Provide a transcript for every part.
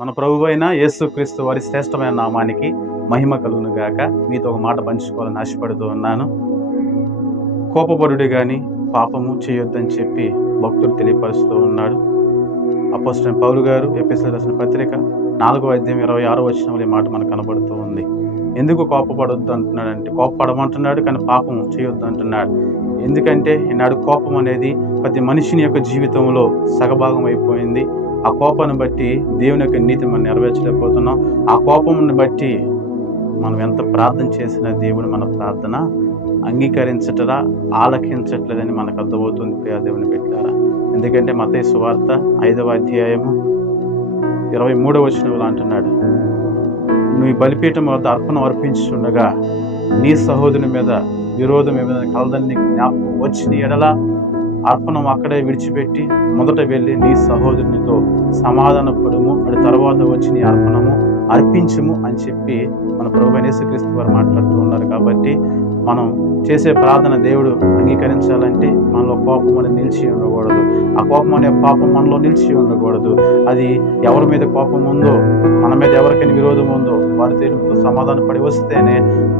మన ప్రభు అయిన యేసుక్రీస్తు వారి శ్రేష్టమైన నామానికి మహిమ కలుగును గాక. మీతో ఒక మాట పంచుకోవాలని ఆశపడుతూ ఉన్నాను. కోపపరుడు కానీ పాపము చేయొద్దని చెప్పి భక్తుడు తెలియపరుస్తూ ఉన్నాడు. అపోజిట్ పౌలు గారు ఎపిసోడ్ రాసిన పత్రిక నాలుగో అధ్యాయం ఇరవై ఆరో వచ్చిన ఈ మాట మనకు కనబడుతూ ఉంది. ఎందుకు కోపపడొద్దు అంటున్నాడు అంటే కోపపడమంటున్నాడు కానీ పాపం చేయొద్దు అంటున్నాడు. ఎందుకంటే ఈనాడు కోపం అనేది ప్రతి మనిషిని యొక్క జీవితంలో సగభాగం అయిపోయింది. ఆ కోపాన్ని బట్టి దేవుని యొక్క నీతి మనం నెరవేర్చలేకపోతున్నాం. ఆ కోపంని బట్టి మనం ఎంత ప్రార్థన చేసినా దేవుడు మన ప్రార్థన అంగీకరించటరా ఆలకించట్లేదని మనకు అర్థమవుతుంది ప్రియా దేవుని పెట్టారా ఎందుకంటే మత సువార్త ఐదవ అధ్యాయము ఇరవై మూడవ వచనంలో అంటున్నాడు. నువ్వు బలిపీఠం వద్ద అర్పణ అర్పించుండగా నీ సహోదరుని మీద విరోధం ఏమైనా కలదని నీకు జ్ఞాపకం వచ్చిన ఎడల అర్పణం అక్కడే విడిచిపెట్టి మొదట వెళ్ళి నీ సహోదరునితో సమాధాన అది తర్వాత వచ్చి నీ అర్పణము. అర్పించము అని చెప్పి మన ప్రభు యేసుక్రీస్తు వారు మాట్లాడుతూ ఉన్నారు. కాబట్టి మనం చేసే ప్రార్థన దేవుడు అంగీకరించాలంటే మనలో కోపం అనేది నిలిచి ఉండకూడదు. ఆ కోపం అనే పాపం మనలో నిలిచి ఉండకూడదు. అది ఎవరి మీద కోపం ఉందో మన మీద ఎవరికైనా విరోధం ఉందో వారి తీరుతో సమాధానం పడి వస్తేనే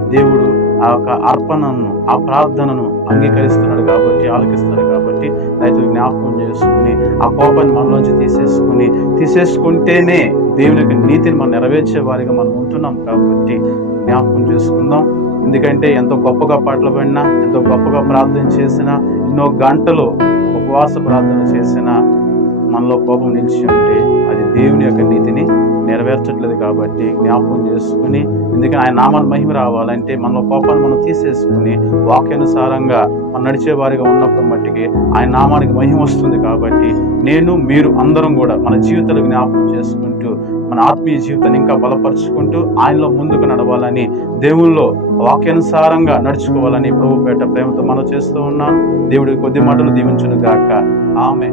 దేవుడు ఆ యొక్క అర్పణను ఆ ప్రార్థనను అంగీకరిస్తున్నాడు కాబట్టి ఆలకిస్తున్నాడు కాబట్టి రైతులు జ్ఞాపకం చేసుకుని ఆ కోపాన్ని మనలోంచి తీసేసుకుని తీసేసుకుంటేనే దేవుని యొక్క నీతిని మనం నెరవేర్చే వారిగా మనం ఉంటున్నాం కాబట్టి జ్ఞాపకం చేసుకుందాం. ఎందుకంటే ఎంతో గొప్పగా పాటలు పడినా ఎంతో గొప్పగా ప్రార్థన చేసినా ఎన్నో గంటలు ఉపవాస ప్రార్థన చేసినా మనలో కోపం నిలిచి ఉంటే అది దేవుని యొక్క నీతిని నెరవేర్చట్లేదు కాబట్టి జ్ఞాపకం చేసుకుని ఎందుకంటే ఆయన నామాన్ని మహిమ రావాలంటే మన కోపాన్ని మనం తీసేసుకుని వాక్యానుసారంగా మనం నడిచేవారిగా ఉన్నప్పుడు మట్టికి ఆయన నామానికి మహిమ వస్తుంది కాబట్టి నేను మీరు అందరం కూడా మన జీవితాలు జ్ఞాపకం చేసుకుంటూ మన ఆత్మీయ జీవితాన్ని ఇంకా బలపరుచుకుంటూ ఆయనలో ముందుకు నడవాలని దేవుల్లో వాక్యానుసారంగా నడుచుకోవాలని ప్రభు పేట ప్రేమతో మనం చేస్తూ ఉన్నాను దేవుడి కొద్ది మాటలు దీవించును గాక ఆమె